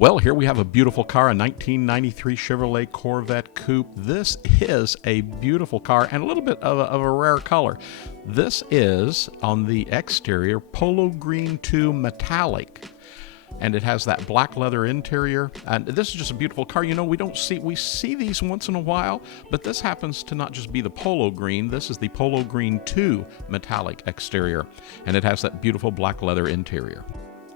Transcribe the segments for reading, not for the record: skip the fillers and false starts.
Well, here we have a beautiful car, a 1993 Chevrolet Corvette Coupe. This is a beautiful car and a little bit of a rare color. This is, on the exterior, Polo Green II Metallic. And it has that black leather interior. And this is just a beautiful car. You know, we see these once in a while, but this happens to not just be the Polo Green. This is the Polo Green II Metallic exterior. And it has that beautiful black leather interior.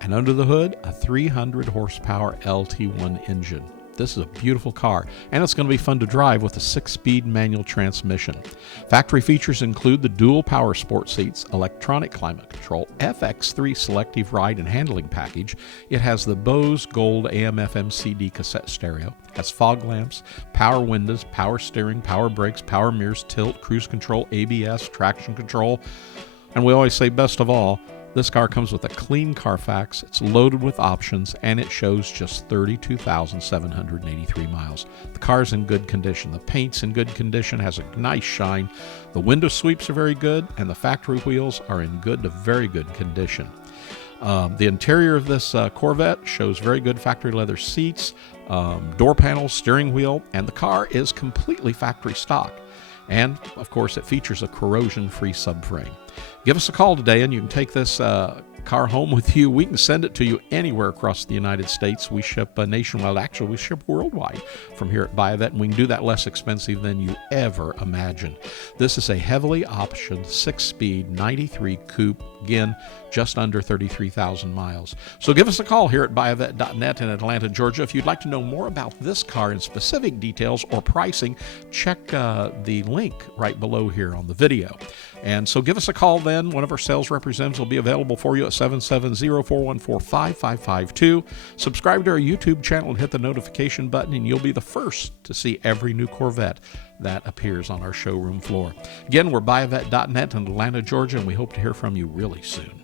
And under the hood, a 300 horsepower LT1 engine. This is a beautiful car, and it's going to be fun to drive with a 6-speed manual transmission. Factory features include the dual power sport seats, electronic climate control, FX3 selective ride and handling package. It has the Bose Gold AM FM CD cassette stereo, has fog lamps, power windows, power steering, power brakes, power mirrors, tilt, cruise control, ABS, traction control. And we always say, best of all, this car comes with a clean Carfax, it's loaded with options, and it shows just 32,783 miles. The car's in good condition. The paint's in good condition, has a nice shine. The window sweeps are very good, and the factory wheels are in good to very good condition. The interior of this Corvette shows very good factory leather seats, door panels, steering wheel, and the car is completely factory stock. And, of course, it features a corrosion-free subframe. Give us a call today, and you can take this car home with you. We can send it to you anywhere across the United States. We ship nationwide. Actually, we ship worldwide from here at Buy a Vet, and we can do that less expensive than you ever imagined. This is a heavily optioned 6-speed 93 coupe, again, just under 33,000 miles. So give us a call here at buyavet.net in Atlanta, Georgia. If you'd like to know more about this car in specific details or pricing, check the link right below here on the video. And so give us a call then. One of our sales representatives will be available for you at 770-414-5552. Subscribe to our YouTube channel and hit the notification button, and you'll be the first to see every new Corvette that appears on our showroom floor. Again, we're buyavet.net in Atlanta, Georgia, and we hope to hear from you really soon.